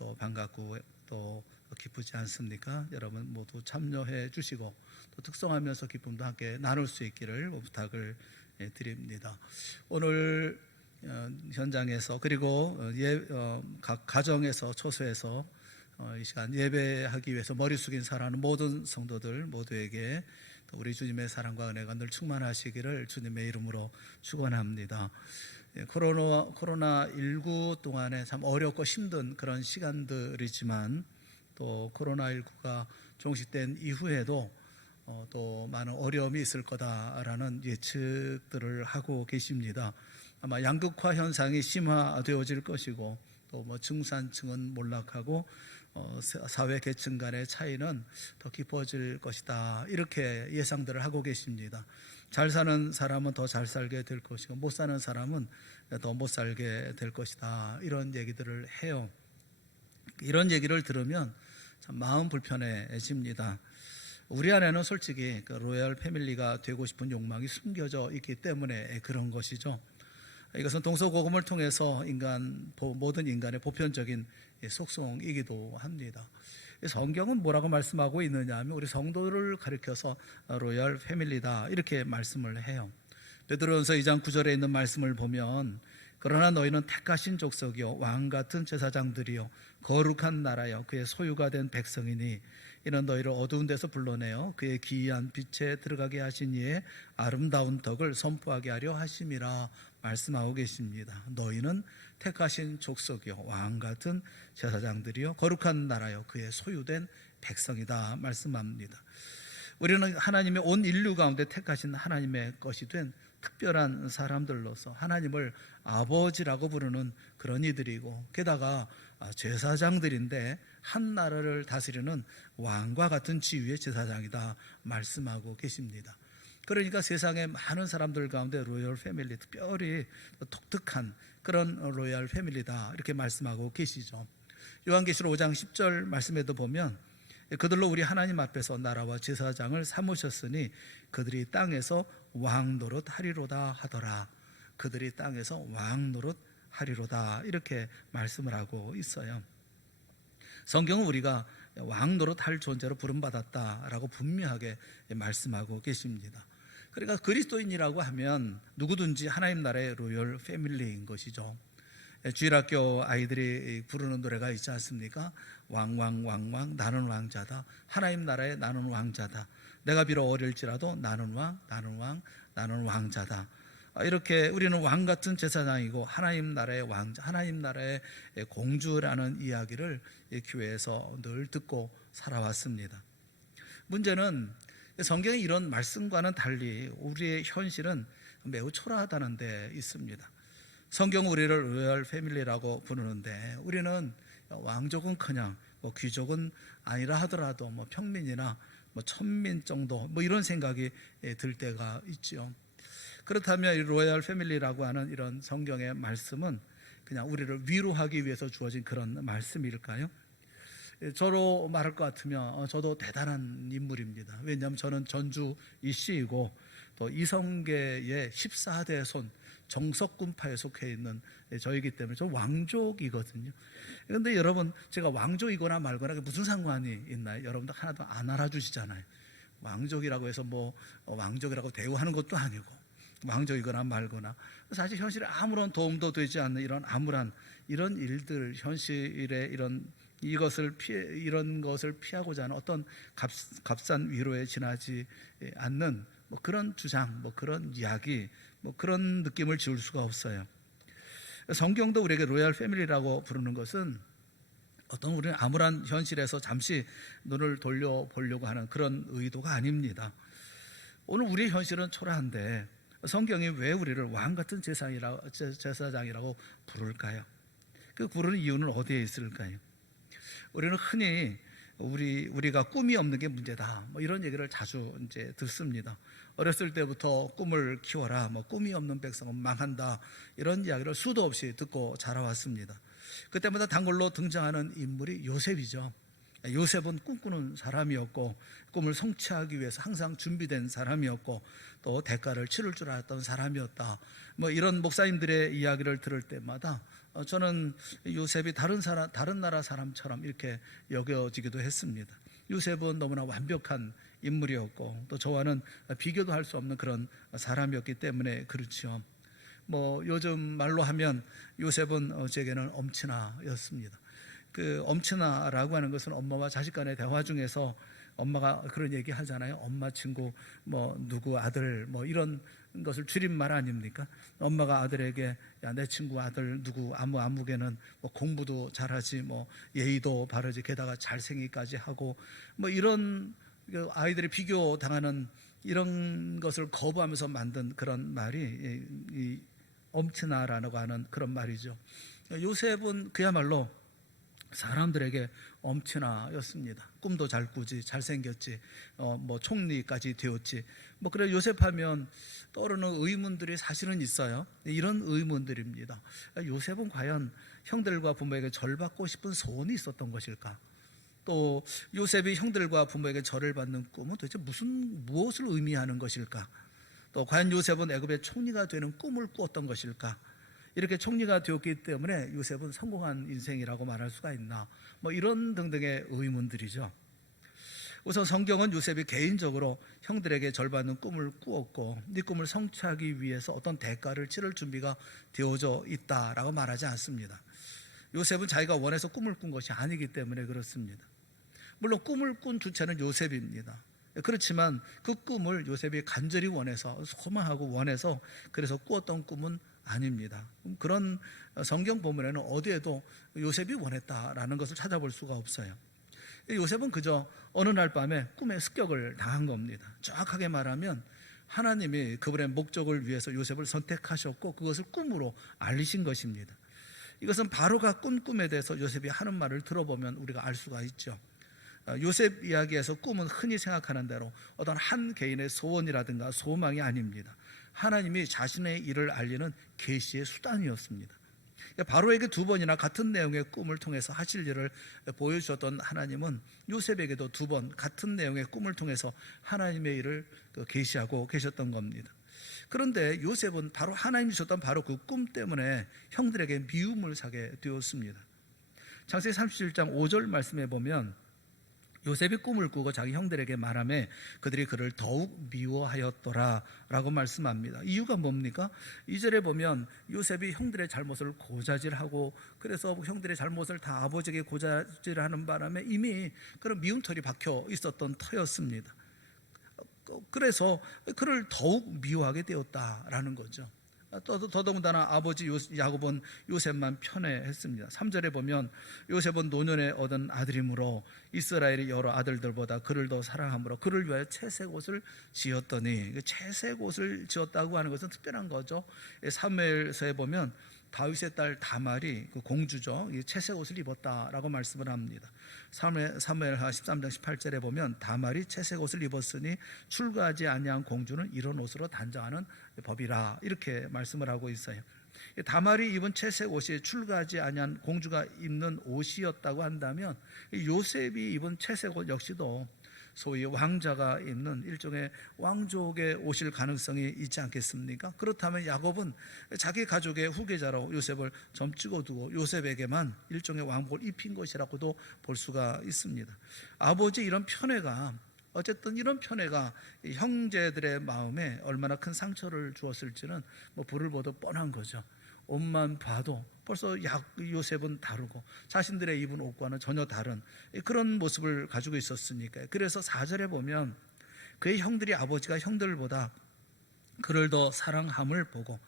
또 반갑고 또 기쁘지 않습니까? 여러분 모두 참여해 주시고 또 특성하면서 기쁨도 함께 나눌 수 있기를 부탁을 드립니다. 오늘 현장에서 그리고 각 가정에서 초소에서 이 시간 예배하기 위해서 머리 숙인 살아가는 모든 성도들 모두에게 우리 주님의 사랑과 은혜가 늘 충만하시기를 주님의 이름으로 축원합니다. 코로나19 동안에 참 어렵고 힘든 그런 시간들이지만 또 코로나19가 종식된 이후에도 또 많은 어려움이 있을 거다라는 예측들을 하고 계십니다. 아마 양극화 현상이 심화되어질 것이고 또 뭐 중산층은 몰락하고 사회 계층 간의 차이는 더 깊어질 것이다, 이렇게 예상들을 하고 계십니다. 잘 사는 사람은 더 잘 살게 될 것이고 못 사는 사람은 더 못 살게 될 것이다, 이런 얘기들을 해요. 이런 얘기를 들으면 참 마음 불편해집니다. 우리 안에는 솔직히 그 로얄 패밀리가 되고 싶은 욕망이 숨겨져 있기 때문에 그런 것이죠. 이것은 동서고금을 통해서 모든 인간의 보편적인 속성이기도 합니다. 성경은 뭐라고 말씀하고 있느냐 하면 우리 성도를 가리켜서 로얄 패밀리다, 이렇게 말씀을 해요. 베드로전서 2장 9절에 있는 말씀을 보면 그러나 너희는 택하신 족속이요 왕같은 제사장들이요 거룩한 나라여 그의 소유가 된 백성이니 이는 너희를 어두운 데서 불러내어 그의 기이한 빛에 들어가게 하신 이의 아름다운 덕을 선포하게 하려 하심이라 말씀하고 계십니다. 너희는 택하신 족속이요 왕같은 제사장들이요 거룩한 나라요 그의 소유된 백성이다 말씀합니다. 우리는 하나님의 온 인류 가운데 택하신 하나님의 것이 된 특별한 사람들로서 하나님을 아버지라고 부르는 그런 이들이고, 게다가 제사장들인데 한 나라를 다스리는 왕과 같은 지위의 제사장이다 말씀하고 계십니다. 그러니까 세상의 많은 사람들 가운데 로열 패밀리, 특별히 독특한 그런 로열 패밀리다, 이렇게 말씀하고 계시죠. 요한계시록 5장 10절 말씀에도 보면 그들로 우리 하나님 앞에서 나라와 제사장을 삼으셨으니 그들이 땅에서 왕노릇 하리로다 하더라. 그들이 땅에서 왕노릇 하리로다, 이렇게 말씀을 하고 있어요. 성경은 우리가 왕노릇 할 존재로 부름받았다라고 분명하게 말씀하고 계십니다. 그러니까 그리스도인이라고 하면 누구든지 하나님 나라의 로열 패밀리인 것이죠. 주일학교 아이들이 부르는 노래가 있지 않습니까? 왕왕왕왕 나는 왕자다. 하나님 나라의 나는 왕자다. 내가 비록 어릴지라도 나는 왕, 나는 왕, 나는 왕자다. 이렇게 우리는 왕 같은 제사장이고 하나님 나라의 왕자, 하나님 나라의 공주라는 이야기를 교회에서 늘 듣고 살아왔습니다. 문제는 성경의 이런 말씀과는 달리 우리의 현실은 매우 초라하다는 데 있습니다. 성경은 우리를 로얄 패밀리라고 부르는데 우리는 왕족은커녕 귀족은 아니라 하더라도 평민이나 천민 정도 이런 생각이 들 때가 있죠. 그렇다면 이 로얄 패밀리라고 하는 이런 성경의 말씀은 그냥 우리를 위로하기 위해서 주어진 그런 말씀일까요? 저로 말할 것 같으면 저도 대단한 인물입니다. 왜냐하면 저는 전주 이씨이고 또 이성계의 14대 손 정석군파에 속해 있는 저이기 때문에 저 왕족이거든요. 그런데 여러분, 제가 왕족이거나 말거나 무슨 상관이 있나요? 여러분들 하나도 안 알아주시잖아요. 왕족이라고 해서 왕족이라고 대우하는 것도 아니고 왕족이거나 말거나, 사실 현실에 아무런 도움도 되지 않는 이런 암울한 이런 일들, 현실에 이런 것을 피하고자 하는 어떤 값싼 위로에 지나지 않는 그런 주장, 그런 이야기, 그런 느낌을 지울 수가 없어요. 성경도 우리에게 로얄 패밀리라고 부르는 것은 어떤 우리는 암울한 현실에서 잠시 눈을 돌려보려고 하는 그런 의도가 아닙니다. 오늘 우리의 현실은 초라한데 성경이 왜 우리를 왕같은 제사장이라고 부를까요? 그 부르는 이유는 어디에 있을까요? 우리는 흔히 우리가 꿈이 없는 게 문제다, 이런 얘기를 자주 이제 듣습니다. 어렸을 때부터 꿈을 키워라, 꿈이 없는 백성은 망한다, 이런 이야기를 수도 없이 듣고 자라왔습니다. 그때마다 단골로 등장하는 인물이 요셉이죠. 요셉은 꿈꾸는 사람이었고 꿈을 성취하기 위해서 항상 준비된 사람이었고 또 대가를 치를 줄 알았던 사람이었다. 이런 목사님들의 이야기를 들을 때마다 저는 요셉이 다른 나라 사람처럼 이렇게 여겨지기도 했습니다. 요셉은 너무나 완벽한 인물이었고 또 저와는 비교도 할 수 없는 그런 사람이었기 때문에 그렇죠. 뭐 요즘 말로 하면 요셉은 제게는 엄친아였습니다. 그 엄친아라고 하는 것은 엄마와 자식 간의 대화 중에서 엄마가 그런 얘기 하잖아요. 엄마 친구 뭐 누구 아들 뭐 이런 것을 줄임말 아닙니까? 엄마가 아들에게 야, 내 친구 아들 누구 아무개는 뭐 공부도 잘하지 뭐 예의도 바르지 게다가 잘생기까지 하고 뭐 이런 아이들이 비교 당하는 이런 것을 거부하면서 만든 그런 말이 이 엄친아라고 하는 그런 말이죠. 요셉은 그야말로 사람들에게 엄친아였습니다. 꿈도 잘 꾸지, 잘생겼지, 뭐 총리까지 되었지. 뭐 그래 요셉하면 떠오르는 의문들이 사실은 있어요. 이런 의문들입니다. 요셉은 과연 형들과 부모에게 절 받고 싶은 소원이 있었던 것일까? 또 요셉이 형들과 부모에게 절을 받는 꿈은 도대체 무엇을 의미하는 것일까? 또 과연 요셉은 애굽의 총리가 되는 꿈을 꾸었던 것일까? 이렇게 총리가 되었기 때문에 요셉은 성공한 인생이라고 말할 수가 있나? 뭐 이런 등등의 의문들이죠. 우선 성경은 요셉이 개인적으로 형들에게 절받는 꿈을 꾸었고 이 꿈을 성취하기 위해서 어떤 대가를 치를 준비가 되어져 있다라고 말하지 않습니다. 요셉은 자기가 원해서 꿈을 꾼 것이 아니기 때문에 그렇습니다. 물론 꿈을 꾼 주체는 요셉입니다. 그렇지만 그 꿈을 요셉이 간절히 원해서 소망하고 원해서 그래서 꾸었던 꿈은 아닙니다. 그런 성경 본문에는 어디에도 요셉이 원했다라는 것을 찾아볼 수가 없어요. 요셉은 그저 어느 날 밤에 꿈에 습격을 당한 겁니다. 정확하게 말하면 하나님이 그분의 목적을 위해서 요셉을 선택하셨고 그것을 꿈으로 알리신 것입니다. 이것은 바로가 꾼 꿈에 대해서 요셉이 하는 말을 들어보면 우리가 알 수가 있죠. 요셉 이야기에서 꿈은 흔히 생각하는 대로 어떤 한 개인의 소원이라든가 소망이 아닙니다. 하나님이 자신의 일을 알리는 계시의 수단이었습니다. 바로에게 두 번이나 같은 내용의 꿈을 통해서 하실 일을 보여주셨던 하나님은 요셉에게도 두 번 같은 내용의 꿈을 통해서 하나님의 일을 계시하고 계셨던 겁니다. 그런데 요셉은 바로 하나님이 주셨던 바로 그 꿈 때문에 형들에게 미움을 사게 되었습니다. 창세기 37장 5절 말씀에 보면 요셉이 꿈을 꾸고 자기 형들에게 말하며 그들이 그를 더욱 미워하였더라 라고 말씀합니다. 이유가 뭡니까? 2절에 보면 요셉이 형들의 잘못을 고자질하고 그래서 형들의 잘못을 다 아버지에게 고자질하는 바람에 이미 그런 미움털이 박혀 있었던 터였습니다. 그래서 그를 더욱 미워하게 되었다라는 거죠. 더더군다나 아버지 야곱은 요셉만 편애했습니다. 3절에 보면 요셉은 노년에 얻은 아들이므로 이스라엘의 여러 아들들보다 그를 더 사랑하므로 그를 위하여 채색 옷을 지었더니 채색 옷을 지었다고 하는 것은 특별한 거죠. 사무엘서에 보면 다윗의 딸 다말이 그 공주죠. 채색 옷을 입었다라고 말씀을 합니다. 사무엘하 13장 18절에 보면 다말이 채색 옷을 입었으니 출가하지 아니한 공주는 이런 옷으로 단정하는 법이라 이렇게 말씀을 하고 있어요. 다말이 입은 채색 옷이 출가하지 아니한 공주가 입는 옷이었다고 한다면 요셉이 입은 채색 옷 역시도 소위 왕자가 입는 일종의 왕족의 옷일 가능성이 있지 않겠습니까? 그렇다면 야곱은 자기 가족의 후계자로 요셉을 점 찍어두고 요셉에게만 일종의 왕복을 입힌 것이라고도 볼 수가 있습니다. 아버지 이런 편애가 어쨌든 이런 편애가 형제들의 마음에 얼마나 큰 상처를 주었을지는 뭐 불을 보듯 뻔한 거죠. 옷만 봐도 벌써 요셉은 다르고 자신들의 입은 옷과는 전혀 다른 그런 모습을 가지고 있었으니까요. 그래서 4절에 보면 그의 형들이 아버지가 형들보다 그를 더 사랑함을 보고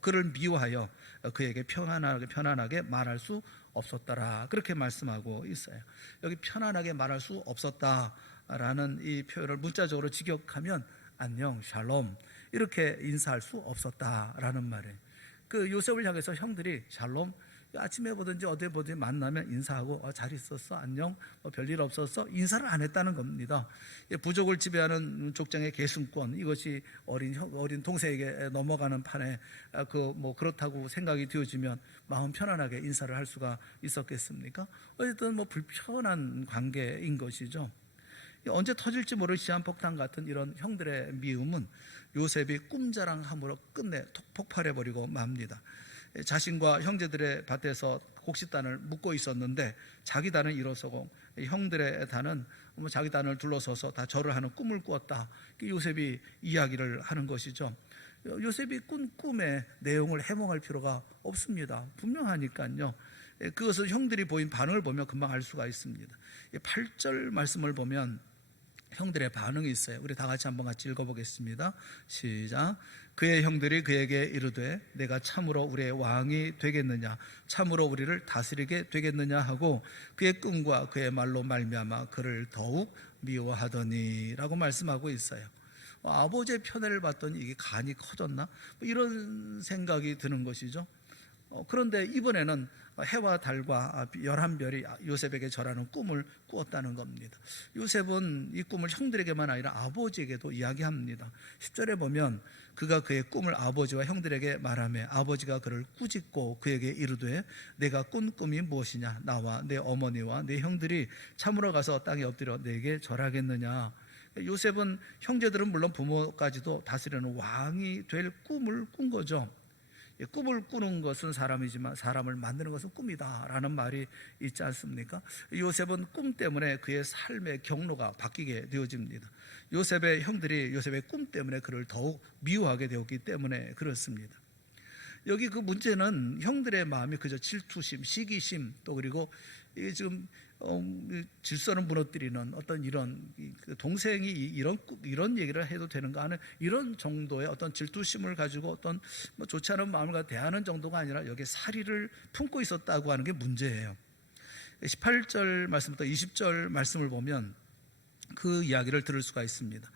그를 미워하여 그에게 편안하게 말할 수 없었더라 그렇게 말씀하고 있어요. 여기 편안하게 말할 수 없었다라는 이 표현을 문자적으로 직역하면 안녕 샬롬 이렇게 인사할 수 없었다라는 말이에요. 그 요셉을 향해서 형들이 샬롬 아침에 보든지 어디에 보든지 만나면 인사하고 잘 있었어 안녕 별일 없었어 인사를 안 했다는 겁니다. 부족을 지배하는 족장의 계승권 이것이 어린 동생에게 넘어가는 판에 그렇다고 생각이 되어지면 마음 편안하게 인사를 할 수가 있었겠습니까? 어쨌든 불편한 관계인 것이죠. 언제 터질지 모를 시한폭탄 같은 이런 형들의 미움은 요셉이 꿈자랑함으로 끝내 폭발해버리고 맙니다. 자신과 형제들의 밭에서 곡식단을 묶고 있었는데 자기 단은 일어서고 형들의 단은 자기 단을 둘러서서 다 절을 하는 꿈을 꾸었다. 요셉이 이야기를 하는 것이죠. 요셉이 꾼 꿈의 내용을 해몽할 필요가 없습니다. 분명하니까요. 그것은 형들이 보인 반응을 보면 금방 알 수가 있습니다. 8절 말씀을 보면 형들의 반응이 있어요. 우리 다 같이 한번 같이 읽어보겠습니다. 시작. 그의 형들이 그에게 이르되 내가 참으로 우리의 왕이 되겠느냐, 참으로 우리를 다스리게 되겠느냐 하고 그의 꿈과 그의 말로 말미암아 그를 더욱 미워하더니 라고 말씀하고 있어요. 아버지의 편애를 받더니 이게 간이 커졌나? 이런 생각이 드는 것이죠. 그런데 이번에는 해와 달과 11별이 요셉에게 절하는 꿈을 꾸었다는 겁니다. 요셉은 이 꿈을 형들에게만 아니라 아버지에게도 이야기합니다. 10절에 보면 그가 그의 꿈을 아버지와 형들에게 말하며 아버지가 그를 꾸짖고 그에게 이르되 내가 꾼 꿈이 무엇이냐, 나와 내 어머니와 내 형들이 참으로 가서 땅에 엎드려 내게 절하겠느냐. 요셉은 형제들은 물론 부모까지도 다스리는 왕이 될 꿈을 꾼 거죠. 꿈을 꾸는 것은 사람이지만 사람을 만드는 것은 꿈이다라는 말이 있지 않습니까? 요셉은 꿈 때문에 그의 삶의 경로가 바뀌게 되어집니다. 요셉의 형들이 요셉의 꿈 때문에 그를 더욱 미워하게 되었기 때문에 그렇습니다. 여기 그 문제는 형들의 마음이 그저 질투심, 시기심, 또 그리고 이게 지금 질서를 무너뜨리는 어떤 이런 동생이 이런 얘기를 해도 되는가 하는 이런 정도의 어떤 질투심을 가지고 어떤 좋지 않은 마음을 대하는 정도가 아니라 여기에 살의를 품고 있었다고 하는 게 문제예요. 18절 말씀부터 20절 말씀을 보면 그 이야기를 들을 수가 있습니다.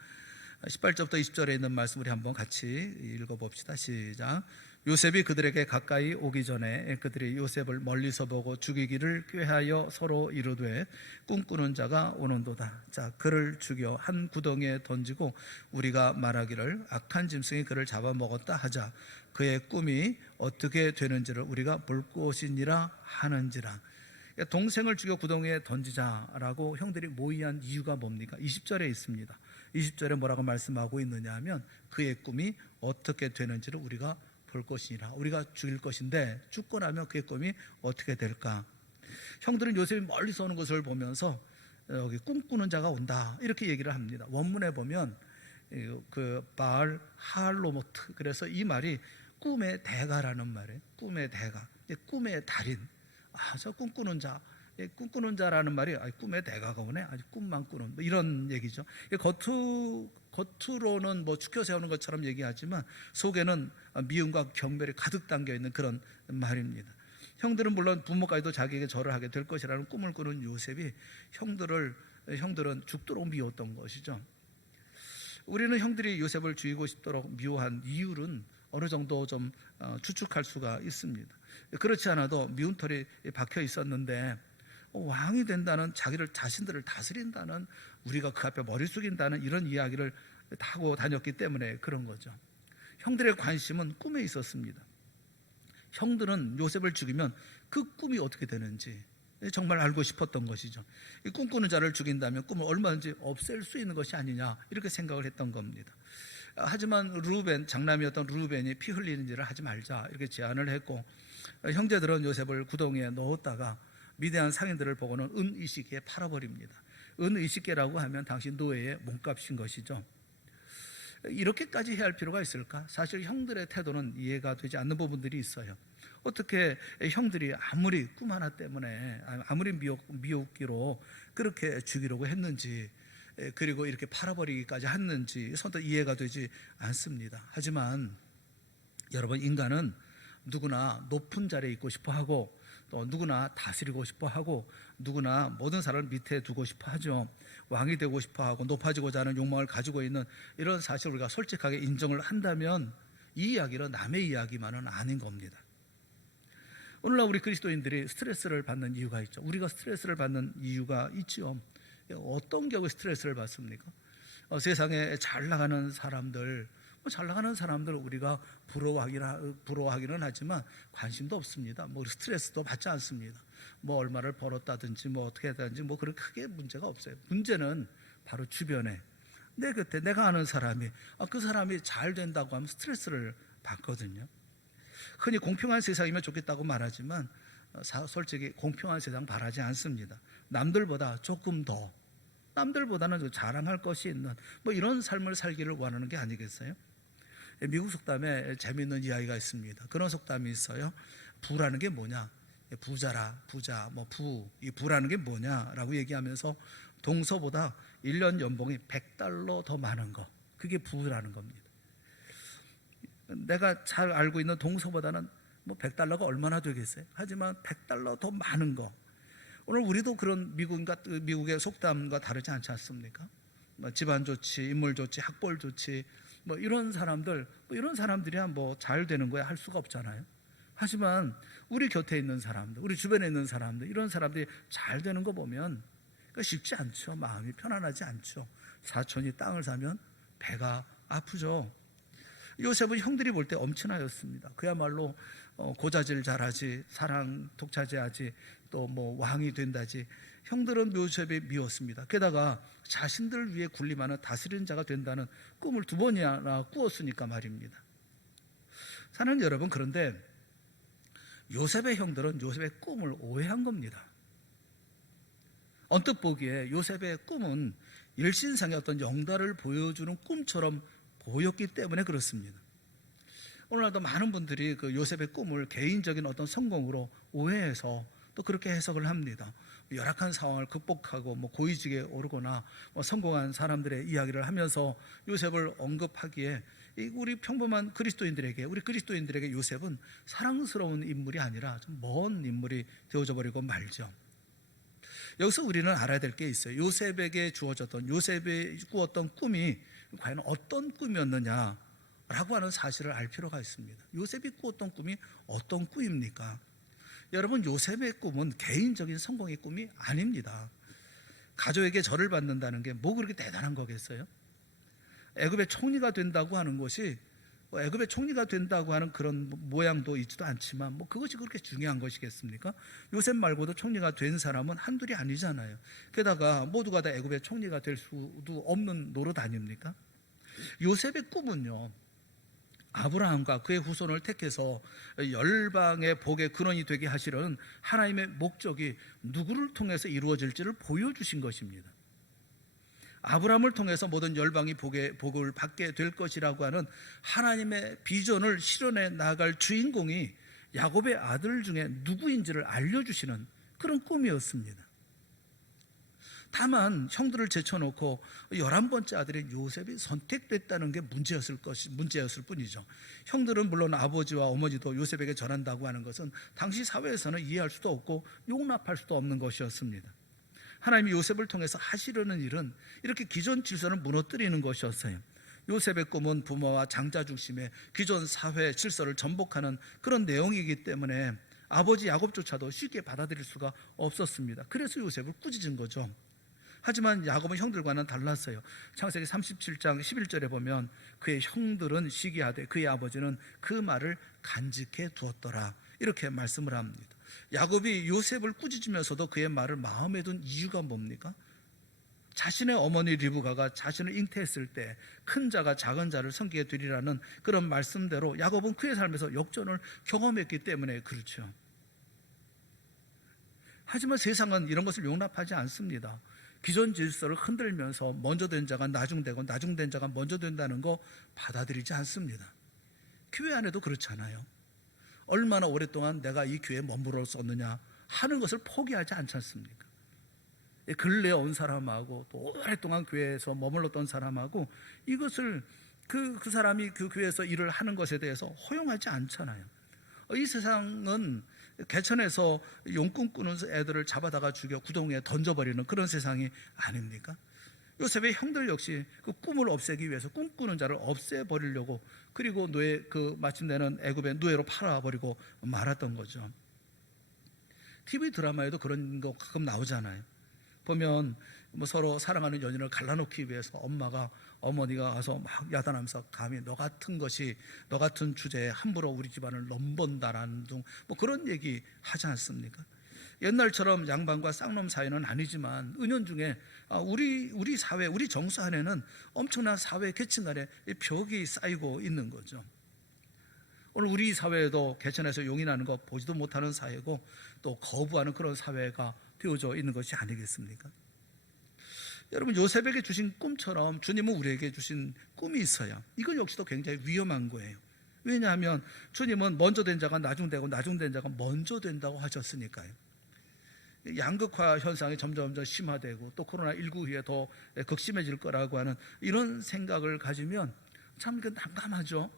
18절부터 20절에 있는 말씀 우리 한번 같이 읽어봅시다. 시작. 요셉이 그들에게 가까이 오기 전에 그들이 요셉을 멀리서 보고 죽이기를 꾀하여 서로 이르되 꿈꾸는 자가 오는도다. 자, 그를 죽여 한 구덩이에 던지고 우리가 말하기를 악한 짐승이 그를 잡아먹었다 하자. 그의 꿈이 어떻게 되는지를 우리가 볼 것이니라 하는지라. 동생을 죽여 구덩이에 던지자라고 형들이 모의한 이유가 뭡니까? 20절에 있습니다. 20절에 뭐라고 말씀하고 있느냐 하면 그의 꿈이 어떻게 되는지를 우리가 볼 것이니라. 우리가 죽일 것인데 죽고 나면 그의 꿈이 어떻게 될까? 형들은 요셉이 멀리서 오는 것을 보면서 여기 꿈꾸는 자가 온다 이렇게 얘기를 합니다. 원문에 보면 그 바알 할로모트, 그래서 이 말이 꿈의 대가라는 말이에요. 꿈의 대가, 꿈의 달인. 저 꿈꾸는 자, 꿈꾸는 자라는 말이 꿈의 대가가 오네. 아주 꿈만 꾸는 이런 얘기죠. 겉으로는 축혀 세우는 것처럼 얘기하지만 속에는 미움과 경멸이 가득 담겨 있는 그런 말입니다. 형들은 물론 부모까지도 자기에게 절을 하게 될 것이라는 꿈을 꾸는 요셉이 형들은 죽도록 미웠던 것이죠. 우리는 형들이 요셉을 죽이고 싶도록 미워한 이유는 어느 정도 좀 추측할 수가 있습니다. 그렇지 않아도 미운 털이 박혀 있었는데 왕이 된다는, 자신들을 다스린다는, 우리가 그 앞에 머리 숙인다는 이런 이야기를 하고 다녔기 때문에 그런 거죠. 형들의 관심은 꿈에 있었습니다. 형들은 요셉을 죽이면 그 꿈이 어떻게 되는지 정말 알고 싶었던 것이죠. 이 꿈꾸는 자를 죽인다면 꿈을 얼마든지 없앨 수 있는 것이 아니냐 이렇게 생각을 했던 겁니다. 하지만 장남이었던 루벤이 피 흘리는 일을 하지 말자 이렇게 제안을 했고, 형제들은 요셉을 구덩이에 넣었다가 미대한 상인들을 보고는 은 20개에 팔아버립니다. 은 20개라고 하면 당시 노예의 몸값인 것이죠. 이렇게까지 해야 할 필요가 있을까? 사실 형들의 태도는 이해가 되지 않는 부분들이 있어요. 어떻게 형들이 아무리 꿈 하나 때문에 아무리 미혹기로 그렇게 죽이려고 했는지, 그리고 이렇게 팔아버리기까지 했는지 선뜻 이해가 되지 않습니다. 하지만 여러분, 인간은 누구나 높은 자리에 있고 싶어하고 또 누구나 다스리고 싶어하고 누구나 모든 사람을 밑에 두고 싶어하죠. 왕이 되고 싶어하고 높아지고자 하는 욕망을 가지고 있는 이런 사실을 우리가 솔직하게 인정을 한다면 이 이야기는 남의 이야기만은 아닌 겁니다. 오늘날 우리 그리스도인들이 스트레스를 받는 이유가 있죠. 우리가 스트레스를 받는 이유가 있죠. 어떤 경우에 스트레스를 받습니까? 세상에 잘 나가는 사람들 우리가 부러워하기는 하지만 관심도 없습니다. 스트레스도 받지 않습니다. 얼마를 벌었다든지 어떻게 했다든지 그렇게 크게 문제가 없어요. 문제는 바로 주변에 내 곁에 내가 아는 사람이 그 사람이 잘 된다고 하면 스트레스를 받거든요. 흔히 공평한 세상이면 좋겠다고 말하지만 솔직히 공평한 세상 바라지 않습니다. 남들보다 조금 더, 남들보다는 자랑할 것이 있는 이런 삶을 살기를 원하는 게 아니겠어요? 미국 속담에 재미있는 이야기가 있습니다. 그런 속담이 있어요. 부라는 게 뭐냐? 부자라, 부자, 이 부라는 게 뭐냐라고 얘기하면서 동서보다 1년 연봉이 $100 더 많은 거, 그게 부라는 겁니다. 내가 잘 알고 있는 동서보다는 $100가 얼마나 되겠어요? 하지만 $100 더 많은 거. 오늘 우리도 그런 미국의 속담과 다르지 않지 않습니까? 집안 좋지, 인물 좋지, 학벌 좋지, 이런 사람들, 이런 사람들이야 잘 되는 거야 할 수가 없잖아요. 하지만 우리 곁에 있는 사람들, 우리 주변에 있는 사람들, 이런 사람들이 잘 되는 거 보면 쉽지 않죠. 마음이 편안하지 않죠. 사촌이 땅을 사면 배가 아프죠. 요셉은 형들이 볼 때 엄친아였습니다. 그야말로 고자질 잘하지, 사랑 독차지하지, 또 왕이 된다지. 형들은 요셉이 미웠습니다. 게다가 자신들을 위해 군림하는 다스리는 자가 된다는 꿈을 2번이나 꾸었으니까 말입니다. 사랑하는 여러분, 그런데 요셉의 형들은 요셉의 꿈을 오해한 겁니다. 언뜻 보기에 요셉의 꿈은 일신상의 어떤 영달을 보여주는 꿈처럼 보였기 때문에 그렇습니다. 오늘날도 많은 분들이 그 요셉의 꿈을 개인적인 어떤 성공으로 오해해서 또 그렇게 해석을 합니다. 열악한 상황을 극복하고 고위직에 오르거나 성공한 사람들의 이야기를 하면서 요셉을 언급하기에 우리 평범한 그리스도인들에게, 우리 그리스도인들에게 요셉은 사랑스러운 인물이 아니라 좀 먼 인물이 되어져 버리고 말죠. 여기서 우리는 알아야 될 게 있어요. 요셉에게 주어졌던, 요셉이 꾸었던 꿈이 과연 어떤 꿈이었느냐라고 하는 사실을 알 필요가 있습니다. 요셉이 꾸었던 꿈이 어떤 꿈입니까? 여러분, 요셉의 꿈은 개인적인 성공의 꿈이 아닙니다. 가족에게 절을 받는다는 게 그렇게 대단한 거겠어요? 애굽의 총리가 된다고 하는 것이, 애굽의 총리가 된다고 하는 그런 모양도 있지도 않지만 그것이 그렇게 중요한 것이겠습니까? 요셉 말고도 총리가 된 사람은 한둘이 아니잖아요. 게다가 모두가 다 애굽의 총리가 될 수도 없는 노릇 아닙니까? 요셉의 꿈은요, 아브라함과 그의 후손을 택해서 열방의 복의 근원이 되게 하시려는 하나님의 목적이 누구를 통해서 이루어질지를 보여주신 것입니다. 아브라함을 통해서 모든 열방이 복을 받게 될 것이라고 하는 하나님의 비전을 실현해 나갈 주인공이 야곱의 아들 중에 누구인지를 알려주시는 그런 꿈이었습니다. 다만 형들을 제쳐놓고 11번째 아들인 요셉이 선택됐다는 게 문제였을 뿐이죠. 형들은 물론 아버지와 어머니도 요셉에게 전한다고 하는 것은 당시 사회에서는 이해할 수도 없고 용납할 수도 없는 것이었습니다. 하나님이 요셉을 통해서 하시려는 일은 이렇게 기존 질서를 무너뜨리는 것이었어요. 요셉의 꿈은 부모와 장자 중심의 기존 사회 질서를 전복하는 그런 내용이기 때문에 아버지 야곱조차도 쉽게 받아들일 수가 없었습니다. 그래서 요셉을 꾸짖은 거죠. 하지만 야곱은 형들과는 달랐어요. 창세기 37장 11절에 보면 그의 형들은 시기하되 그의 아버지는 그 말을 간직해 두었더라, 이렇게 말씀을 합니다. 야곱이 요셉을 꾸짖으면서도 그의 말을 마음에 둔 이유가 뭡니까? 자신의 어머니 리브가가 자신을 잉태했을 때 큰 자가 작은 자를 섬기게 되리라는 그런 말씀대로 야곱은 그의 삶에서 역전을 경험했기 때문에 그렇죠. 하지만 세상은 이런 것을 용납하지 않습니다. 기존 질서를 흔들면서 먼저 된 자가 나중되고 나중된 자가 먼저 된다는 거 받아들이지 않습니다. 교회 안에도 그렇잖아요. 얼마나 오랫동안 내가 이 교회에 머물렀었느냐 하는 것을 포기하지 않지 않습니까? 근래에 온 사람하고 또 오랫동안 교회에서 머물렀던 사람하고 이것을 그 사람이 그 교회에서 일을 하는 것에 대해서 허용하지 않잖아요. 이 세상은 개천에서 용꿈 꾸는 애들을 잡아다가 죽여 구덩이에 던져버리는 그런 세상이 아닙니까? 요셉의 형들 역시 그 꿈을 없애기 위해서 꿈꾸는 자를 없애버리려고, 그리고 마침내는 애굽의 노예로 팔아버리고 말았던 거죠. TV 드라마에도 그런 거 가끔 나오잖아요. 보면 서로 사랑하는 연인을 갈라놓기 위해서 어머니가 와서 막 야단하면서 감히 너 같은 주제에 함부로 우리 집안을 넘본다라는 등 그런 얘기 하지 않습니까? 옛날처럼 양반과 쌍놈 사이는 아니지만 은연중에 우리 사회, 우리 정서 안에는 엄청난 사회 계층 간의 벽이 쌓이고 있는 거죠. 오늘 우리 사회에도 개천에서 용이 나는 거 보지도 못하는 사회고 또 거부하는 그런 사회가 되어져 있는 것이 아니겠습니까? 여러분, 요셉에게 주신 꿈처럼 주님은 우리에게 주신 꿈이 있어요. 이건 역시도 굉장히 위험한 거예요. 왜냐하면 주님은 먼저 된 자가 나중되고 나중된 자가 먼저 된다고 하셨으니까요. 양극화 현상이 점점 심화되고 또 코로나19 후에 더 극심해질 거라고 하는 이런 생각을 가지면 참 난감하죠.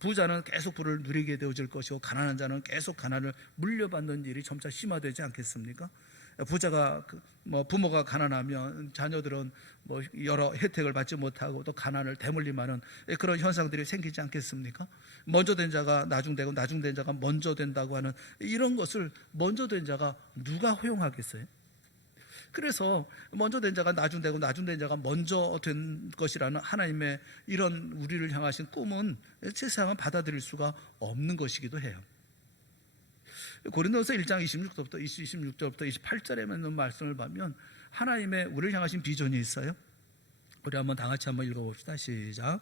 부자는 계속 부를 누리게 되어질 것이고 가난한 자는 계속 가난을 물려받는 일이 점차 심화되지 않겠습니까? 부자가 부모가 가난하면 자녀들은 여러 혜택을 받지 못하고 또 가난을 대물림하는 그런 현상들이 생기지 않겠습니까? 먼저 된 자가 나중되고 나중된 자가 먼저 된다고 하는 이런 것을 먼저 된 자가 누가 허용하겠어요? 그래서 먼저 된 자가 나중되고 나중된 자가 먼저 된 것이라는 하나님의 이런 우리를 향하신 꿈은 세상은 받아들일 수가 없는 것이기도 해요. 고린도서 1장 26절부터 28절에 있는 말씀을 보면 하나님의 우리를 향하신 비전이 있어요. 우리 다 같이 한번 읽어봅시다. 시작.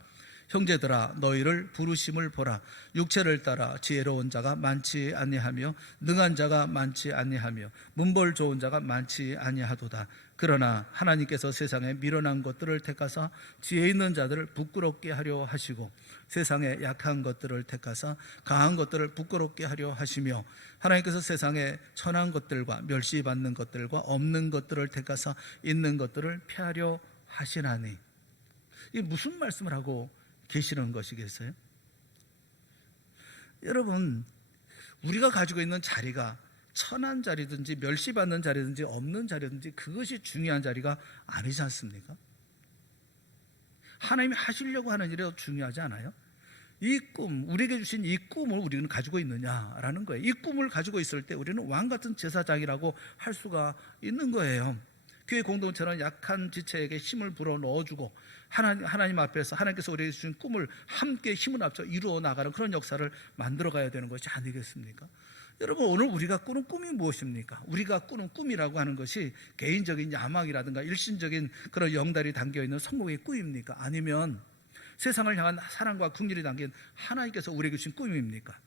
형제들아, 너희를 부르심을 보라. 육체를 따라 지혜로운 자가 많지 아니하며 능한 자가 많지 아니하며 문벌 좋은 자가 많지 아니하도다. 그러나 하나님께서 세상에 미련한 것들을 택하사 지혜 있는 자들을 부끄럽게 하려 하시고 세상에 약한 것들을 택하사 강한 것들을 부끄럽게 하려 하시며 하나님께서 세상에 천한 것들과 멸시받는 것들과 없는 것들을 택하사 있는 것들을 폐하려 하시나니. 이게 무슨 말씀을 하고 계시는 것이겠어요? 여러분, 우리가 가지고 있는 자리가 천한 자리든지 멸시받는 자리든지 없는 자리든지 그것이 중요한 자리가 아니지 않습니까? 하나님이 하시려고 하는 일이 더 중요하지 않아요? 이 꿈, 우리에게 주신 이 꿈을 우리는 가지고 있느냐라는 거예요. 이 꿈을 가지고 있을 때 우리는 왕같은 제사장이라고 할 수가 있는 거예요. 교회 공동체는 약한 지체에게 힘을 불어 넣어주고 하나님 앞에서 하나님께서 우리에게 주신 꿈을 함께 힘을 합쳐 이루어 나가는 그런 역사를 만들어 가야 되는 것이 아니겠습니까? 여러분, 오늘 우리가 꾸는 꿈이 무엇입니까? 우리가 꾸는 꿈이라고 하는 것이 개인적인 야망이라든가 일신적인 그런 영달이 담겨있는 성공의 꿈입니까? 아니면 세상을 향한 사랑과 긍휼이 담긴 하나님께서 우리에게 주신 꿈입니까?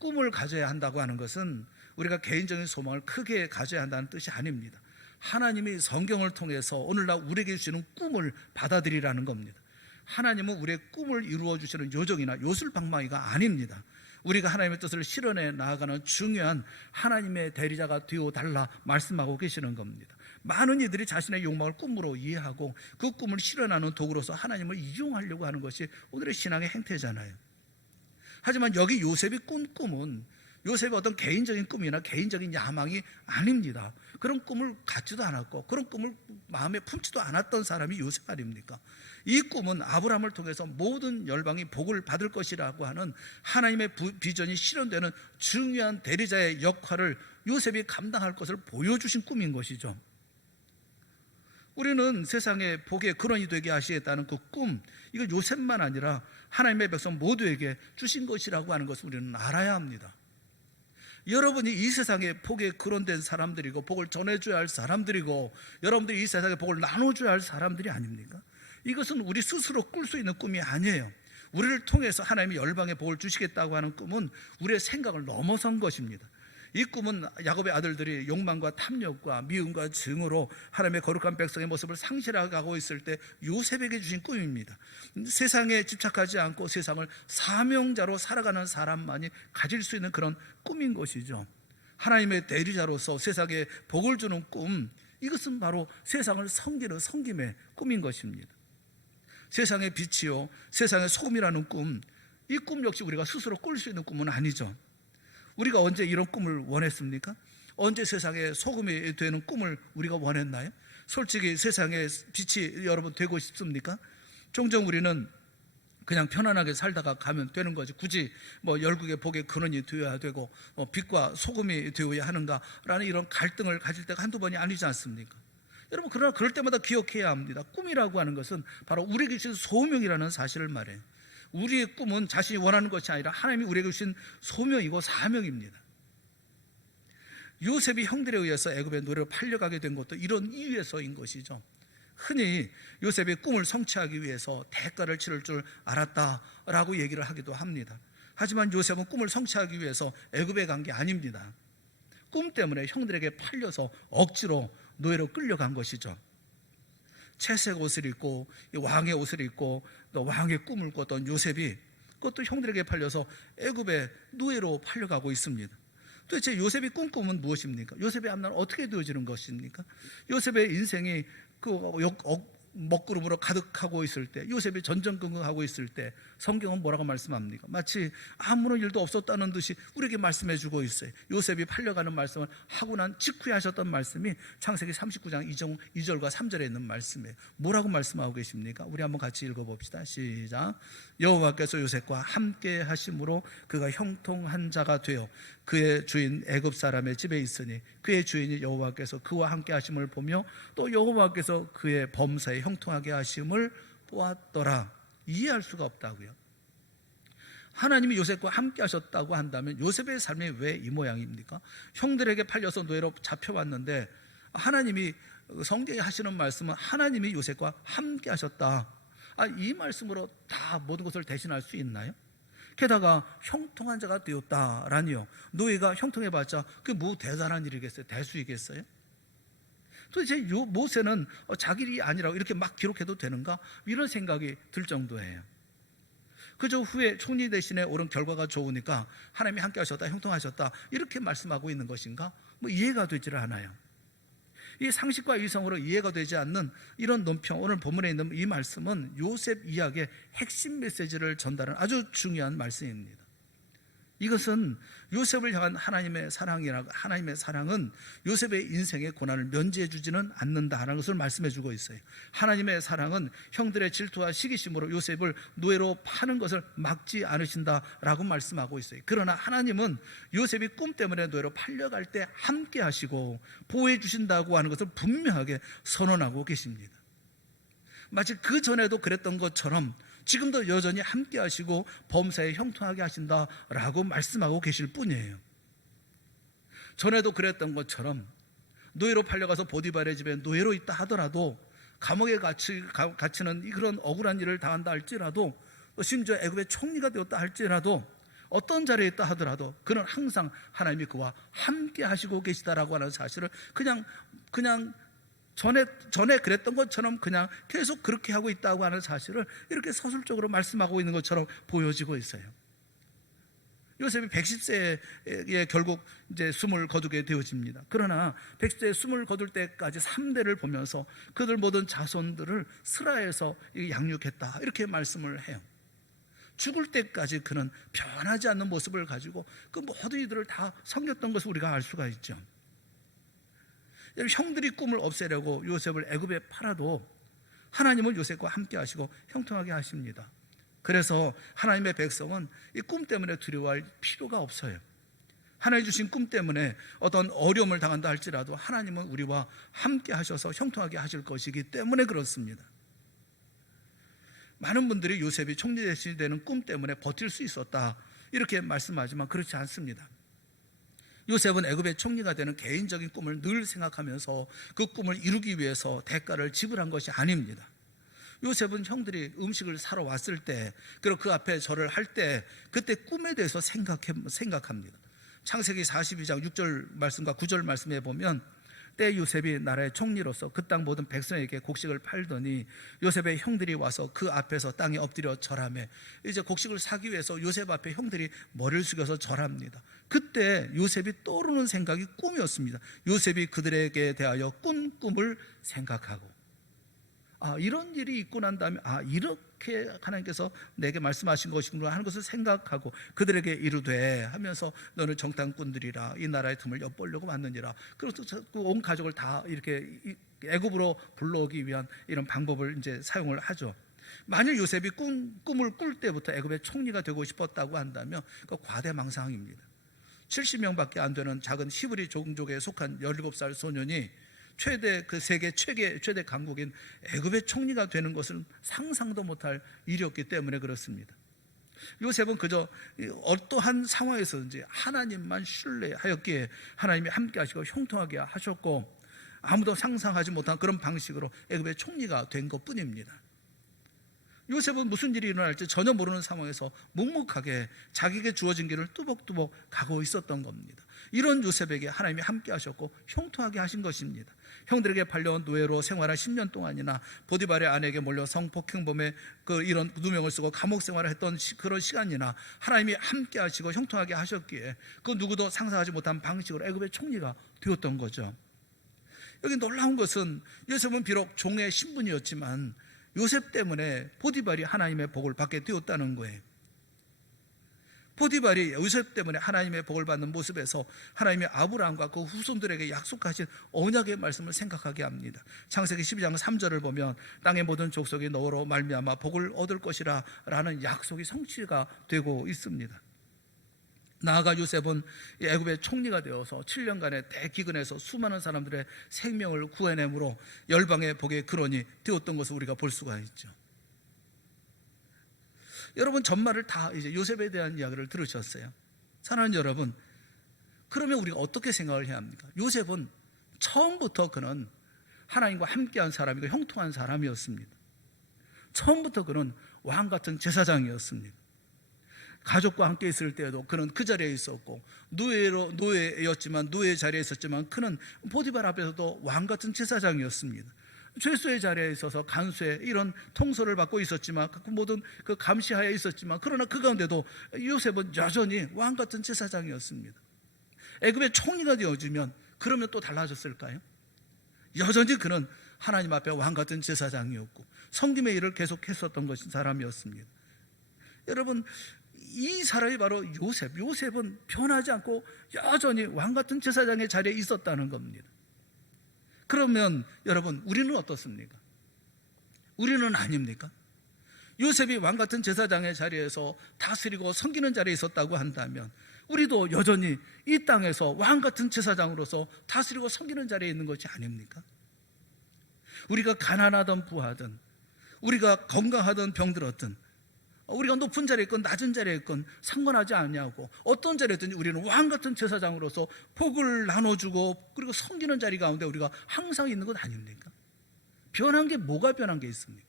꿈을 가져야 한다고 하는 것은 우리가 개인적인 소망을 크게 가져야 한다는 뜻이 아닙니다. 하나님이 성경을 통해서 오늘날 우리에게 주시는 꿈을 받아들이라는 겁니다. 하나님은 우리의 꿈을 이루어 주시는 요정이나 요술방망이가 아닙니다. 우리가 하나님의 뜻을 실현해 나아가는 중요한 하나님의 대리자가 되어달라 말씀하고 계시는 겁니다. 많은 이들이 자신의 욕망을 꿈으로 이해하고 그 꿈을 실현하는 도구로서 하나님을 이용하려고 하는 것이 오늘의 신앙의 행태잖아요. 하지만 여기 요셉이 꾼 꿈은 요셉의 어떤 개인적인 꿈이나 개인적인 야망이 아닙니다. 그런 꿈을 갖지도 않았고 그런 꿈을 마음에 품지도 않았던 사람이 요셉 아닙니까? 이 꿈은 아브라함을 통해서 모든 열방이 복을 받을 것이라고 하는 하나님의 비전이 실현되는 중요한 대리자의 역할을 요셉이 감당할 것을 보여주신 꿈인 것이죠. 우리는 세상의 복의 근원이 되게 하시겠다는 그 꿈, 이거 요셉만 아니라 하나님의 백성 모두에게 주신 것이라고 하는 것을 우리는 알아야 합니다. 여러분이 이 세상에 복에 근원된 사람들이고 복을 전해줘야 할 사람들이고 여러분들이 이 세상에 복을 나눠줘야 할 사람들이 아닙니까? 이것은 우리 스스로 꿀 수 있는 꿈이 아니에요. 우리를 통해서 하나님이 열방에 복을 주시겠다고 하는 꿈은 우리의 생각을 넘어선 것입니다. 이 꿈은 야곱의 아들들이 욕망과 탐욕과 미움과 증오로 하나님의 거룩한 백성의 모습을 상실하고 있을 때 요셉에게 주신 꿈입니다. 세상에 집착하지 않고 세상을 사명자로 살아가는 사람만이 가질 수 있는 그런 꿈인 것이죠. 하나님의 대리자로서 세상에 복을 주는 꿈, 이것은 바로 세상을 섬기는 섬김의 꿈인 것입니다. 세상의 빛이요 세상의 소금이라는 꿈, 이 꿈 역시 우리가 스스로 꿀 수 있는 꿈은 아니죠. 우리가 언제 이런 꿈을 원했습니까? 언제 세상에 소금이 되는 꿈을 우리가 원했나요? 솔직히 세상에 빛이 여러분 되고 싶습니까? 종종 우리는 그냥 편안하게 살다가 가면 되는 거지, 굳이 열국의 복의 근원이 되어야 되고 빛과 소금이 되어야 하는가라는 이런 갈등을 가질 때가 한두 번이 아니지 않습니까? 여러분, 그러나 그럴 때마다 기억해야 합니다. 꿈이라고 하는 것은 바로 우리에게 주신 소명이라는 사실을 말해요. 우리의 꿈은 자신이 원하는 것이 아니라 하나님이 우리에게 주신 소명이고 사명입니다. 요셉이 형들에 의해서 애굽의 노예로 팔려가게 된 것도 이런 이유에서인 것이죠. 흔히 요셉의 꿈을 성취하기 위해서 대가를 치를 줄 알았다라고 얘기를 하기도 합니다. 하지만 요셉은 꿈을 성취하기 위해서 애굽에 간 게 아닙니다. 꿈 때문에 형들에게 팔려서 억지로 노예로 끌려간 것이죠. 채색 옷을 입고 왕의 옷을 입고 또 왕의 꿈을 꿨던 요셉이 그것도 형들에게 팔려서 애굽의 노예로 팔려가고 있습니다. 도대체 요셉이 꿈꾸면 무엇입니까? 요셉의 앞날은 어떻게 되어지는 것입니까? 요셉의 인생이 먹구름으로 가득하고 있을 때, 요셉이 전전긍긍하고 있을 때 성경은 뭐라고 말씀합니까? 마치 아무런 일도 없었다는 듯이 우리에게 말씀해 주고 있어요. 요셉이 팔려가는 말씀을 하고 난 직후에 하셨던 말씀이 창세기 39장 2절과 3절에 있는 말씀이에요. 뭐라고 말씀하고 계십니까? 우리 한번 같이 읽어봅시다. 시작. 여호와께서 요셉과 함께 하심으로 그가 형통한 자가 되어 그의 주인 애굽 사람의 집에 있으니 그의 주인이 여호와께서 그와 함께 하심을 보며 또 여호와께서 그의 범사에 형통하게 하심을 보았더라. 이해할 수가 없다고요. 하나님이 요셉과 함께 하셨다고 한다면 요셉의 삶이 왜 이 모양입니까? 형들에게 팔려서 노예로 잡혀왔는데 하나님이 성경에 하시는 말씀은 하나님이 요셉과 함께 하셨다. 이 말씀으로 다 모든 것을 대신할 수 있나요? 게다가 형통한 자가 되었다라니요. 노예가 형통해봤자 그게 뭐 대단한 일이겠어요? 대수이겠어요? 도대체 모세는 자기 일이 아니라고 이렇게 막 기록해도 되는가? 이런 생각이 들 정도예요. 그저 후에 총리 대신에 오른 결과가 좋으니까 하나님이 함께 하셨다, 형통하셨다 이렇게 말씀하고 있는 것인가? 이해가 되지를 않아요. 이 상식과 이성으로 이해가 되지 않는 이런 논평, 오늘 본문에 있는 이 말씀은 요셉 이야기의 핵심 메시지를 전달하는 아주 중요한 말씀입니다. 이것은 요셉을 향한 하나님의 사랑은 요셉의 인생의 고난을 면제해 주지는 않는다라는 것을 말씀해 주고 있어요. 하나님의 사랑은 형들의 질투와 시기심으로 요셉을 노예로 파는 것을 막지 않으신다라고 말씀하고 있어요. 그러나 하나님은 요셉이 꿈 때문에 노예로 팔려갈 때 함께 하시고 보호해 주신다고 하는 것을 분명하게 선언하고 계십니다. 마치 그 전에도 그랬던 것처럼 지금도 여전히 함께 하시고 범사에 형통하게 하신다라고 말씀하고 계실 뿐이에요. 전에도 그랬던 것처럼 노예로 팔려가서 보디발의 집에 노예로 있다 하더라도 감옥에 갇히는 그런 억울한 일을 당한다 할지라도 심지어 애굽의 총리가 되었다 할지라도 어떤 자리에 있다 하더라도 그는 항상 하나님이 그와 함께 하시고 계시다라고 하는 사실을 그냥 전에 그랬던 것처럼 그냥 계속 그렇게 하고 있다고 하는 사실을 이렇게 서술적으로 말씀하고 있는 것처럼 보여지고 있어요. 요셉이 110세에 결국 이제 숨을 거두게 되어집니다. 그러나 110세에 숨을 거둘 때까지 3대를 보면서 그들 모든 자손들을 스라에서 양육했다 이렇게 말씀을 해요. 죽을 때까지 그는 변하지 않는 모습을 가지고 그 모든 이들을 다 섬겼던 것을 우리가 알 수가 있죠. 형들이 꿈을 없애려고 요셉을 애굽에 팔아도 하나님은 요셉과 함께 하시고 형통하게 하십니다. 그래서 하나님의 백성은 이 꿈 때문에 두려워할 필요가 없어요. 하나님 주신 꿈 때문에 어떤 어려움을 당한다 할지라도 하나님은 우리와 함께 하셔서 형통하게 하실 것이기 때문에 그렇습니다. 많은 분들이 요셉이 총리 대신이 되는 꿈 때문에 버틸 수 있었다 이렇게 말씀하지만 그렇지 않습니다. 요셉은 애굽의 총리가 되는 개인적인 꿈을 늘 생각하면서 그 꿈을 이루기 위해서 대가를 지불한 것이 아닙니다. 요셉은 형들이 음식을 사러 왔을 때 그리고 그 앞에 절을 할 때 그때 꿈에 대해서 생각합니다. 창세기 42장 6절 말씀과 9절 말씀에 보면 때 요셉이 나라의 총리로서 그 땅 모든 백성에게 곡식을 팔더니 요셉의 형들이 와서 그 앞에서 땅에 엎드려 절하며 이제 곡식을 사기 위해서 요셉 앞에 형들이 머리를 숙여서 절합니다. 그때 요셉이 떠오르는 생각이 꿈이었습니다. 요셉이 그들에게 대하여 꾼 꿈을 생각하고 이런 일이 있고 난 다음에 이렇게 하나님께서 내게 말씀하신 것이구나 하는 것을 생각하고 그들에게 이르되 하면서 너는 정탐꾼들이라 이 나라의 틈을 엿보려고 왔느니라. 그래서 온 가족을 다 이렇게 애굽으로 불러오기 위한 이런 방법을 이제 사용을 하죠. 만일 요셉이 꿈을 꿀 때부터 애굽의 총리가 되고 싶었다고 한다면 그 과대망상입니다. 70명밖에 안 되는 작은 히브리 종족에 속한 17살 소년이 세계 최대 강국인 애굽의 총리가 되는 것은 상상도 못할 일이었기 때문에 그렇습니다. 요셉은 그저 어떠한 상황에서든지 하나님만 신뢰하였기에 하나님이 함께 하시고 형통하게 하셨고 아무도 상상하지 못한 그런 방식으로 애굽의 총리가 된 것뿐입니다. 요셉은 무슨 일이 일어날지 전혀 모르는 상황에서 묵묵하게 자기에게 주어진 길을 뚜벅뚜벅 가고 있었던 겁니다. 이런 요셉에게 하나님이 함께 하셨고 형통하게 하신 것입니다. 형들에게 팔려온 노예로 생활한 10년 동안이나 보디발의 아내에게 몰려 성폭행범의 이런 누명을 쓰고 감옥 생활을 했던 그런 시간이나 하나님이 함께 하시고 형통하게 하셨기에 그 누구도 상상하지 못한 방식으로 애굽의 총리가 되었던 거죠. 여기 놀라운 것은 요셉은 비록 종의 신분이었지만 요셉 때문에 보디발이 하나님의 복을 받게 되었다는 거예요. 보디발이 요셉 때문에 하나님의 복을 받는 모습에서 하나님이 아브라함과 그 후손들에게 약속하신 언약의 말씀을 생각하게 합니다. 창세기 12장 3절을 보면 땅의 모든 족속이 너로 말미암아 복을 얻을 것이라 라는 약속이 성취가 되고 있습니다. 나아가 요셉은 애굽의 총리가 되어서 7년간의 대기근에서 수많은 사람들의 생명을 구해내므로 열방의 복의 근원이 되었던 것을 우리가 볼 수가 있죠. 여러분 전말을 다 이제 요셉에 대한 이야기를 들으셨어요. 사랑하는 여러분, 그러면 우리가 어떻게 생각을 해야 합니까? 요셉은 처음부터 그는 하나님과 함께한 사람이고 형통한 사람이었습니다. 처음부터 그는 왕같은 제사장이었습니다. 가족과 함께 있을 때에도 그는 그 자리에 있었고 노예였지만 노예 자리에 있었지만 그는 보디발 앞에서도 왕같은 제사장이었습니다. 죄수의 자리에 있어서 간수의 이런 통솔을 받고 있었지만 그 모든 그 감시하에 있었지만 그러나 그 가운데도 요셉은 여전히 왕같은 제사장이었습니다. 애굽의 총리가 되어주면 그러면 또 달라졌을까요? 여전히 그는 하나님 앞에 왕같은 제사장이었고 섬김의 일을 계속했었던 것인 사람이었습니다. 여러분 이 사람이 바로 요셉은 변하지 않고 여전히 왕같은 제사장의 자리에 있었다는 겁니다. 그러면 여러분 우리는 어떻습니까? 우리는 아닙니까? 요셉이 왕같은 제사장의 자리에서 다스리고 섬기는 자리에 있었다고 한다면 우리도 여전히 이 땅에서 왕같은 제사장으로서 다스리고 섬기는 자리에 있는 것이 아닙니까? 우리가 가난하든 부하든 우리가 건강하든 병들었든 우리가 높은 자리에 있건 낮은 자리에 있건 상관하지 않냐고 어떤 자리에 있든지 우리는 왕같은 제사장으로서 복을 나눠주고 그리고 섬기는 자리 가운데 우리가 항상 있는 것 아닙니까? 변한 게 뭐가 변한 게 있습니까?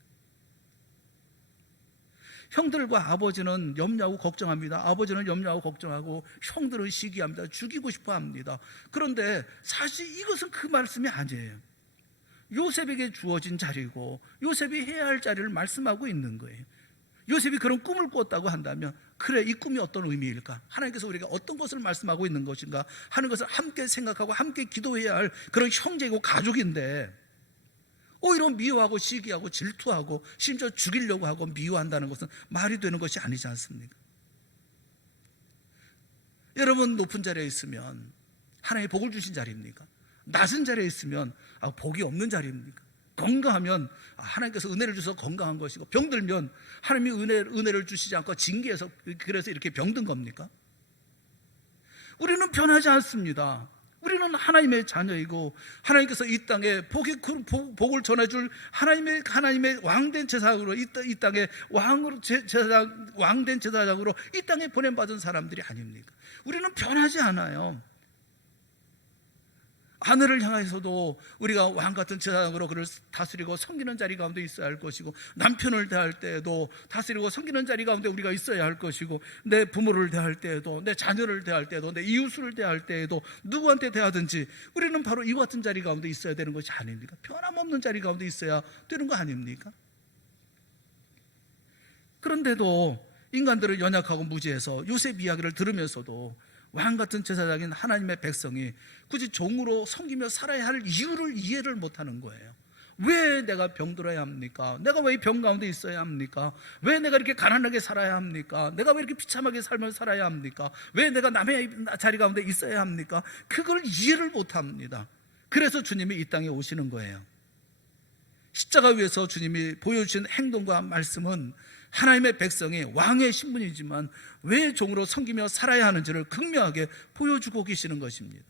형들과 아버지는 염려하고 걱정합니다. 아버지는 염려하고 걱정하고 형들은 시기합니다. 죽이고 싶어 합니다. 그런데 사실 이것은 그 말씀이 아니에요. 요셉에게 주어진 자리고 요셉이 해야 할 자리를 말씀하고 있는 거예요. 요셉이 그런 꿈을 꿨다고 한다면 그래 이 꿈이 어떤 의미일까? 하나님께서 우리가 어떤 것을 말씀하고 있는 것인가 하는 것을 함께 생각하고 함께 기도해야 할 그런 형제이고 가족인데 오히려 미워하고 시기하고 질투하고 심지어 죽이려고 하고 미워한다는 것은 말이 되는 것이 아니지 않습니까? 여러분 높은 자리에 있으면 하나님이 복을 주신 자리입니까? 낮은 자리에 있으면 복이 없는 자리입니까? 건강하면 하나님께서 은혜를 주셔서 건강한 것이고 병들면 하나님이 은혜를 주시지 않고 징계해서 그래서 이렇게 병든 겁니까? 우리는 변하지 않습니다. 우리는 하나님의 자녀이고 하나님께서 이 땅에 복을 전해줄 하나님의 왕된 제사장으로 이 땅에 왕된 제사장으로 이 땅에 보냄받은 사람들이 아닙니까? 우리는 변하지 않아요. 하늘을 향해서도 우리가 왕같은 제사장으로 그를 다스리고 섬기는 자리 가운데 있어야 할 것이고 남편을 대할 때에도 다스리고 섬기는 자리 가운데 우리가 있어야 할 것이고 내 부모를 대할 때에도 내 자녀를 대할 때에도 내 이웃을 대할 때에도 누구한테 대하든지 우리는 바로 이와 같은 자리 가운데 있어야 되는 것이 아닙니까? 변함없는 자리 가운데 있어야 되는 거 아닙니까? 그런데도 인간들을 연약하고 무지해서 요셉 이야기를 들으면서도 왕같은 제사장인 하나님의 백성이 굳이 종으로 섬기며 살아야 할 이유를 이해를 못하는 거예요. 왜 내가 병들어야 합니까? 내가 왜 병 가운데 있어야 합니까? 왜 내가 이렇게 가난하게 살아야 합니까? 내가 왜 이렇게 비참하게 삶을 살아야 합니까? 왜 내가 남의 자리 가운데 있어야 합니까? 그걸 이해를 못합니다. 그래서 주님이 이 땅에 오시는 거예요. 십자가 위에서 주님이 보여주신 행동과 말씀은 하나님의 백성이 왕의 신분이지만 왜 종으로 섬기며 살아야 하는지를 극명하게 보여주고 계시는 것입니다.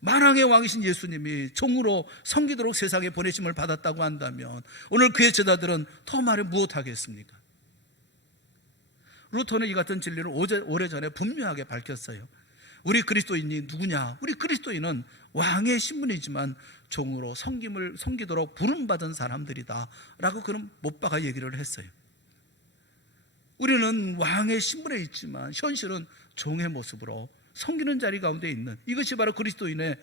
만왕의 왕이신 예수님이 종으로 섬기도록 세상에 보내심을 받았다고 한다면 오늘 그의 제자들은 더 말해 무엇하겠습니까? 루터는 이 같은 진리를 오래전에 분명하게 밝혔어요. 우리 그리스도인이 누구냐? 우리 그리스도인은 왕의 신분이지만 종으로 섬기도록 부름받은 사람들이다 라고 그런 못 박아 얘기를 했어요. 우리는 왕의 신분에 있지만 현실은 종의 모습으로 섬기는 자리 가운데 있는, 이것이 바로 그리스도인의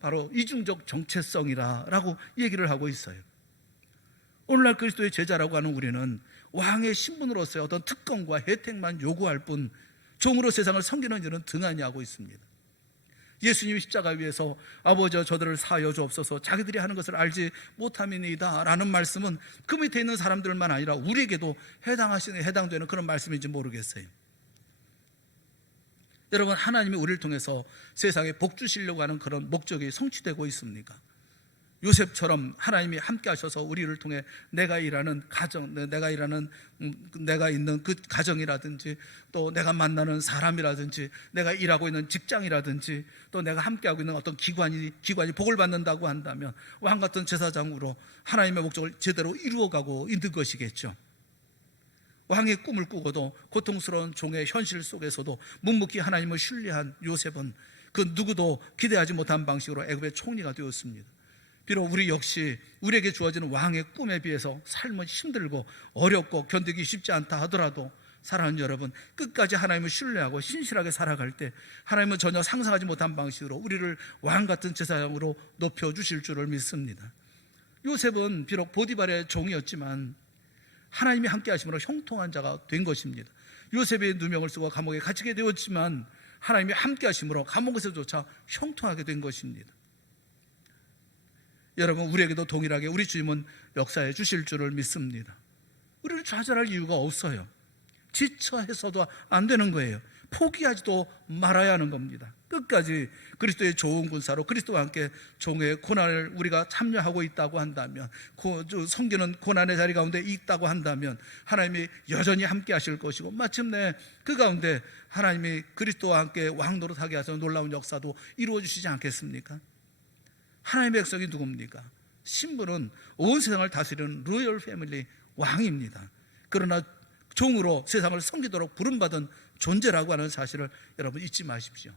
바로 이중적 정체성이라고 얘기를 하고 있어요. 오늘날 그리스도의 제자라고 하는 우리는 왕의 신분으로서의 어떤 특권과 혜택만 요구할 뿐 종으로 세상을 섬기는 일은 등한히 하고 있습니다. 예수님이 십자가 위에서 아버지여 저들을 사하여 주옵소서 자기들이 하는 것을 알지 못함이니이다 라는 말씀은 그 밑에 있는 사람들만 아니라 우리에게도 해당되는 그런 말씀인지 모르겠어요. 여러분, 하나님이 우리를 통해서 세상에 복 주시려고 하는 그런 목적이 성취되고 있습니까? 요셉처럼 하나님이 함께 하셔서 우리를 통해 내가 있는 그 가정이라든지 또 내가 만나는 사람이라든지 내가 일하고 있는 직장이라든지 또 내가 함께하고 있는 어떤 기관이 복을 받는다고 한다면 왕 같은 제사장으로 하나님의 목적을 제대로 이루어가고 있는 것이겠죠. 왕의 꿈을 꾸고도 고통스러운 종의 현실 속에서도 묵묵히 하나님을 신뢰한 요셉은 그 누구도 기대하지 못한 방식으로 애굽의 총리가 되었습니다. 비록 우리 역시 우리에게 주어지는 왕의 꿈에 비해서 삶은 힘들고 어렵고 견디기 쉽지 않다 하더라도 사랑하는 여러분, 끝까지 하나님을 신뢰하고 신실하게 살아갈 때 하나님은 전혀 상상하지 못한 방식으로 우리를 왕 같은 제사장으로 높여주실 줄을 믿습니다. 요셉은 비록 보디발의 종이었지만 하나님이 함께 하심으로 형통한 자가 된 것입니다. 요셉의 누명을 쓰고 감옥에 갇히게 되었지만 하나님이 함께 하심으로 감옥에서조차 형통하게 된 것입니다. 여러분, 우리에게도 동일하게 우리 주님은 역사해 주실 줄을 믿습니다. 우리를 좌절할 이유가 없어요. 지쳐해서도 안 되는 거예요. 포기하지도 말아야 하는 겁니다. 끝까지 그리스도의 좋은 군사로 그리스도와 함께 종의 고난을 우리가 참여하고 있다고 한다면, 섬기는 고난의 자리 가운데 있다고 한다면 하나님이 여전히 함께 하실 것이고 마침내 그 가운데 하나님이 그리스도와 함께 왕노릇하게 하셔서 놀라운 역사도 이루어 주시지 않겠습니까? 하나님의 백성이 누굽니까? 신분은 온 세상을 다스리는 로열 패밀리 왕입니다. 그러나 종으로 세상을 섬기도록 부름받은 존재라고 하는 사실을 여러분 잊지 마십시오.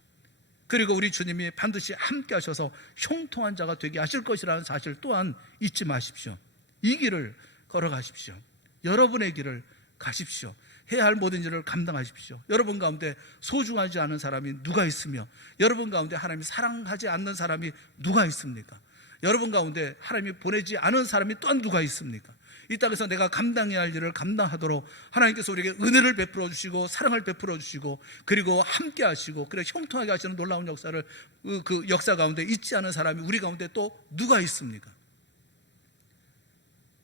그리고 우리 주님이 반드시 함께 하셔서 형통한 자가 되게 하실 것이라는 사실 또한 잊지 마십시오. 이 길을 걸어가십시오. 여러분의 길을 가십시오. 해야 할 모든 일을 감당하십시오. 여러분 가운데 소중하지 않은 사람이 누가 있으며 여러분 가운데 하나님이 사랑하지 않는 사람이 누가 있습니까? 여러분 가운데 하나님이 보내지 않은 사람이 또한 누가 있습니까? 이 땅에서 내가 감당해야 할 일을 감당하도록 하나님께서 우리에게 은혜를 베풀어 주시고 사랑을 베풀어 주시고 그리고 함께 하시고 그래 형통하게 하시는 놀라운 역사를 그 역사 가운데 있지 않은 사람이 우리 가운데 또 누가 있습니까?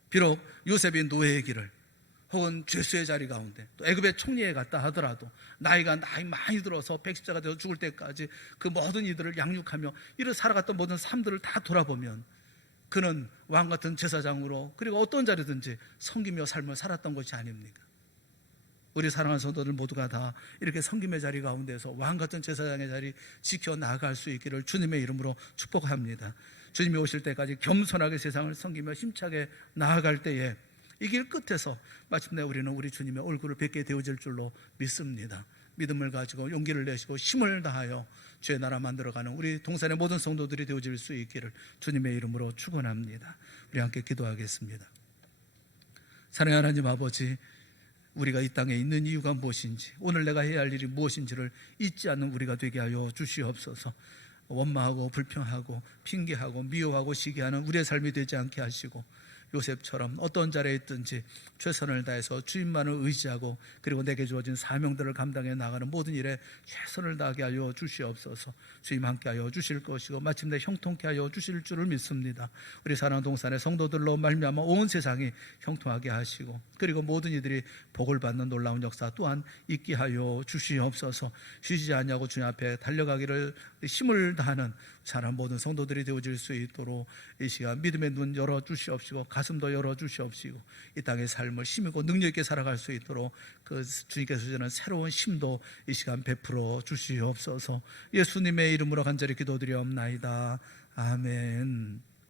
비록 요셉이 노예의 길을 혹은 죄수의 자리 가운데 또 애굽의 총리에 갔다 하더라도 나이 많이 들어서 110세가 되어 죽을 때까지 그 모든 이들을 양육하며 이를 살아갔던 모든 삶들을 다 돌아보면 그는 왕 같은 제사장으로 그리고 어떤 자리든지 섬기며 삶을 살았던 것이 아닙니까? 우리 사랑하는 성도들 모두가 다 이렇게 섬김의 자리 가운데서 왕 같은 제사장의 자리 지켜나갈 수 있기를 주님의 이름으로 축복합니다. 주님이 오실 때까지 겸손하게 세상을 섬기며 힘차게 나아갈 때에 이 길 끝에서 마침내 우리는 우리 주님의 얼굴을 뵙게 되어질 줄로 믿습니다. 믿음을 가지고 용기를 내시고 힘을 다하여 주의 나라 만들어가는 우리 동산의 모든 성도들이 되어질 수 있기를 주님의 이름으로 축원합니다. 우리 함께 기도하겠습니다. 사랑하는 하나님 아버지, 우리가 이 땅에 있는 이유가 무엇인지 오늘 내가 해야 할 일이 무엇인지를 잊지 않는 우리가 되게 하여 주시옵소서. 원망하고 불평하고 핑계하고 미워하고 시기하는 우리의 삶이 되지 않게 하시고 요셉처럼 어떤 자리에 있든지 최선을 다해서 주님만을 의지하고 그리고 내게 주어진 사명들을 감당해 나가는 모든 일에 최선을 다하게 하여 주시옵소서. 주님 함께 하여 주실 것이고 마침내 형통케 하여 주실 줄을 믿습니다. 우리 사랑하는 동산의 성도들로 말미암아 온 세상이 형통하게 하시고 그리고 모든 이들이 복을 받는 놀라운 역사 또한 있게 하여 주시옵소서. 쉬지 않냐고 주님 앞에 달려가기를 힘을 다하는 사람 모든 성도들이 되어질 수 있도록 이 시간 믿음의 눈 열어주시옵시고 가슴도 열어주시옵시고 이 땅의 삶을 힘있고 능력 있게 살아갈 수 있도록 그 주님께서 주시는 새로운 힘도 이 시간 베풀어 주시옵소서. 예수님의 이름으로 간절히 기도드리옵나이다. 아멘.